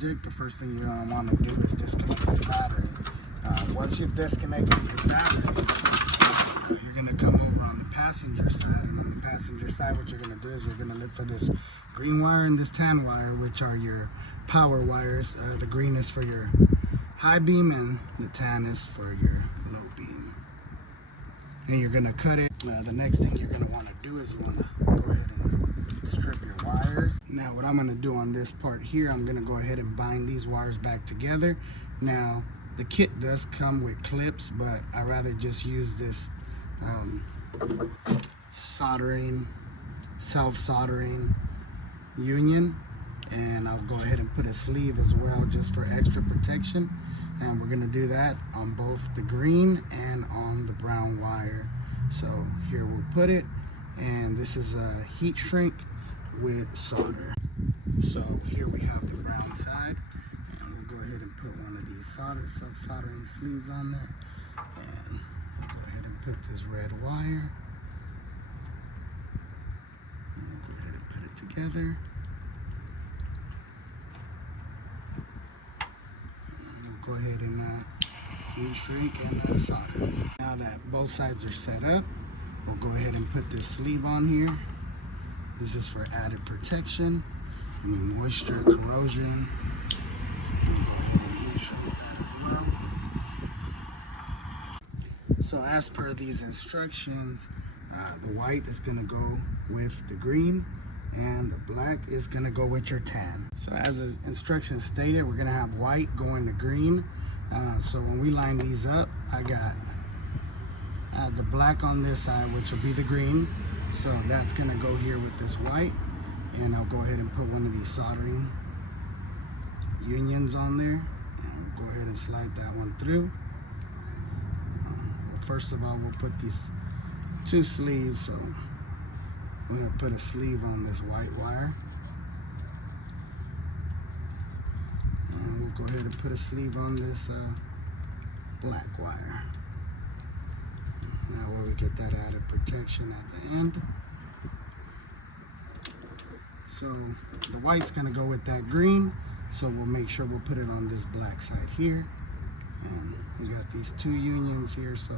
project, the first thing you're going to want to do is disconnect the battery. Once you've disconnected your battery, you're going to come over on the passenger side, and on the passenger side what you're going to do is you're going to look for this green wire and this tan wire, which are your power wires. The green is for your high beam and the tan is for your low beam. And you're going to cut it. The next thing you're going to want to do is you want to go ahead and strip your wires. Now what I'm going to do on this part here, I'm going to go ahead and bind these wires back together. Now the kit does come with clips, but I rather just use this self-soldering union, and I'll go ahead and put a sleeve as well just for extra protection. And we're going to do that on both the green and on the brown wire. So here we'll put it, and this is a heat shrink with solder. So here we have the brown side, and we'll go ahead and put one of these self-soldering sleeves on there, and we'll go ahead and put this red wire, and we'll go ahead and put it together. Go ahead and heat shrink and solder. Now that both sides are set up, we'll go ahead and put this sleeve on here. This is for added protection, any moisture, corrosion. And we'll go ahead and heat shrink that as well. So as per these instructions, the white is going to go with the green, and the black is going to go with your tan. So as the instructions stated, we're going to have white going to green. So when we line these up, I got the black on this side, which will be the green. So that's going to go here with this white. And I'll go ahead and put one of these soldering unions on there. And we'll go ahead and slide that one through. Well, first of all, we'll put these two sleeves. So I'm going to put a sleeve on this white wire. And we'll go ahead and put a sleeve on this black wire. Now where we get that added protection at the end. So the white's going to go with that green. So we'll make sure we'll put it on this black side here. And we got these two unions here, so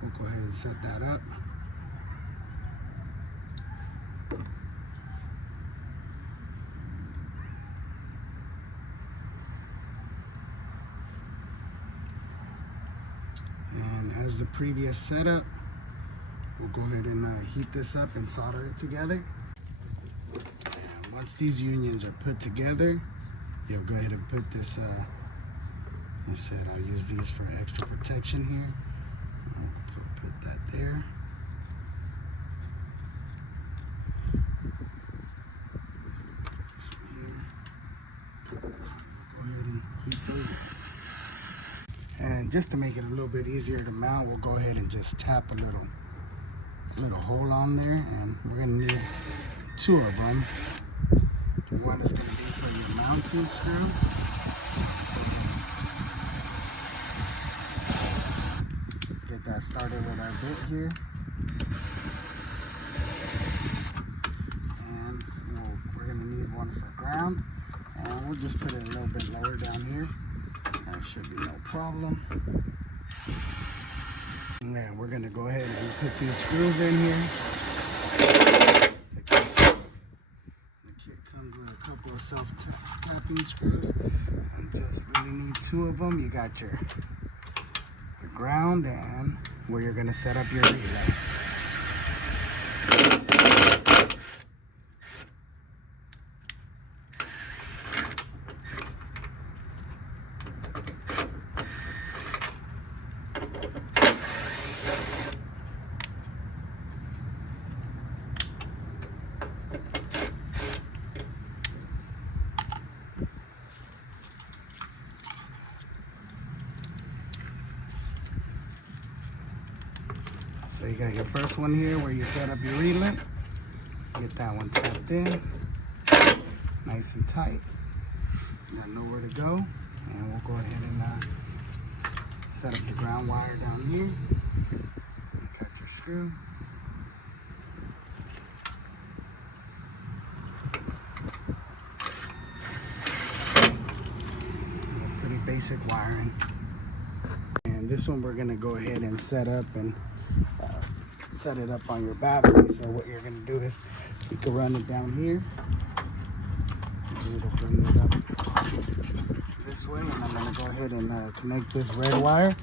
we'll go ahead and set that up. And as the previous setup, we'll go ahead and heat this up and solder it together. And once these unions are put together, you'll go ahead and put this, I said I'll use these for extra protection here. I'll put that there. Go ahead and heat those. And just to make it a little bit easier to mount, we'll go ahead and just tap a little hole on there, and we're going to need two of them. One is going to be for your mounting screw. Get that started with our bit here. And we're going to need one for ground. And we'll just put it a little bit lower down here. That should be no problem. Now we're going to go ahead and put these screws in here. The kit comes with a couple of self-tapping screws. And just really need two of them. You got your ground and where you're going to set up your relay. So you got your first one here where you set up your relay. Get that one tapped in, nice and tight. You got nowhere to go, and we'll go ahead and set up the ground wire down here. Got your screw. basic wiring. And this one we're gonna go ahead and set up and set it up on your battery. So what you're gonna do is you can run it down here. And it'll bring it up this way, and I'm gonna go ahead and connect this red wire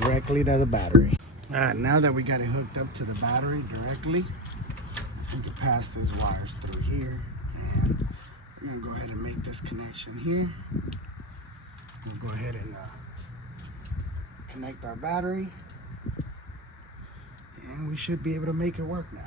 directly to the battery. All right, now that we got it hooked up to the battery directly, we can pass these wires through here, and we're gonna go ahead and make this connection here. We'll go ahead and connect our battery, and we should be able to make it work now.